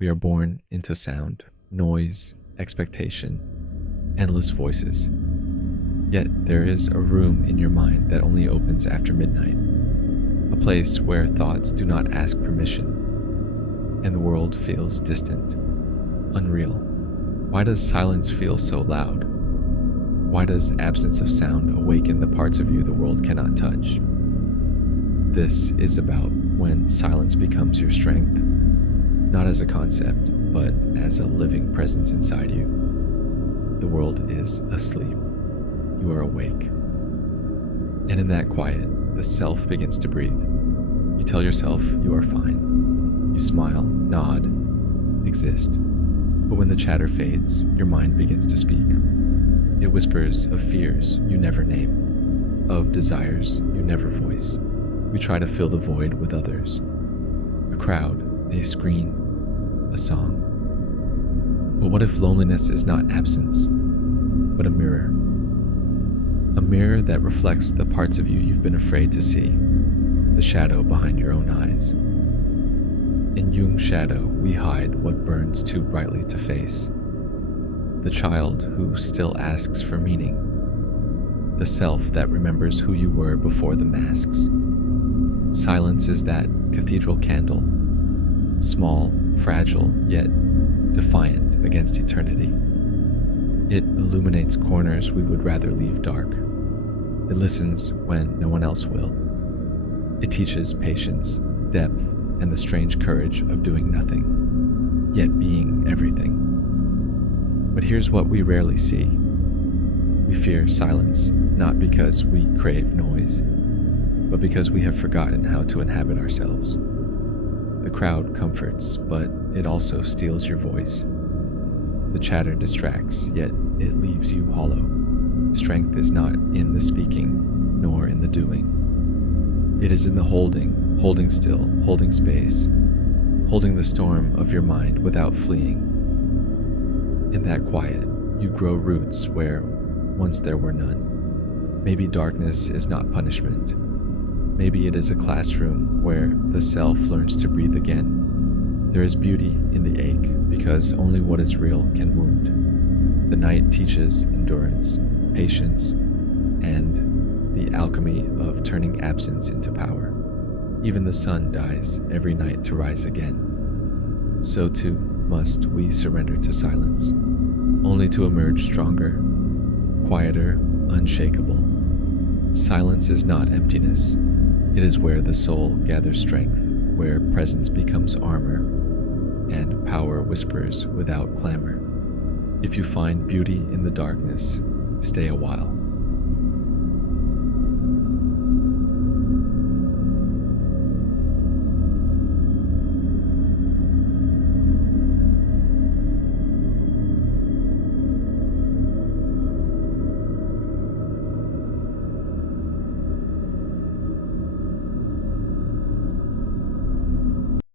We are born into sound, noise, expectation, endless voices. Yet there is a room in your mind that only opens after midnight, a place where thoughts do not ask permission, and the world feels distant, unreal. Why does silence feel so loud? Why does absence of sound awaken the parts of you the world cannot touch? This is about when silence becomes your strength, not as a concept, but as a living presence inside you. The world is asleep. You are awake. And in that quiet, the self begins to breathe. You tell yourself you are fine. You smile, nod, exist. But when the chatter fades, your mind begins to speak. It whispers of fears you never name, of desires you never voice. We try to fill the void with others. A crowd, a screen, a song. But what if loneliness is not absence, but a mirror? A mirror that reflects the parts of you you've been afraid to see, the shadow behind your own eyes. In Jung's shadow, we hide what burns too brightly to face. The child who still asks for meaning. The self that remembers who you were before the masks. Silence is that cathedral candle, small, fragile, yet defiant against eternity. It illuminates corners we would rather leave dark. It listens when no one else will. It teaches patience, depth, and the strange courage of doing nothing, yet being everything. But here's what we rarely see. We fear silence, not because we crave noise, but because we have forgotten how to inhabit ourselves. The crowd comforts, but it also steals your voice. The chatter distracts, yet it leaves you hollow. Strength is not in the speaking, nor in the doing. It is in the holding still, holding space, holding the storm of your mind without fleeing. In that quiet, you grow roots where once there were none. Maybe darkness is not punishment. Maybe it is a classroom where the self learns to breathe again. There is beauty in the ache because only what is real can wound. The night teaches endurance, patience, and the alchemy of turning absence into power. Even the sun dies every night to rise again. So too must we surrender to silence, only to emerge stronger, quieter, unshakable. Silence is not emptiness. It is where the soul gathers strength, where presence becomes armor, and power whispers without clamor. If you find beauty in the darkness, stay a while.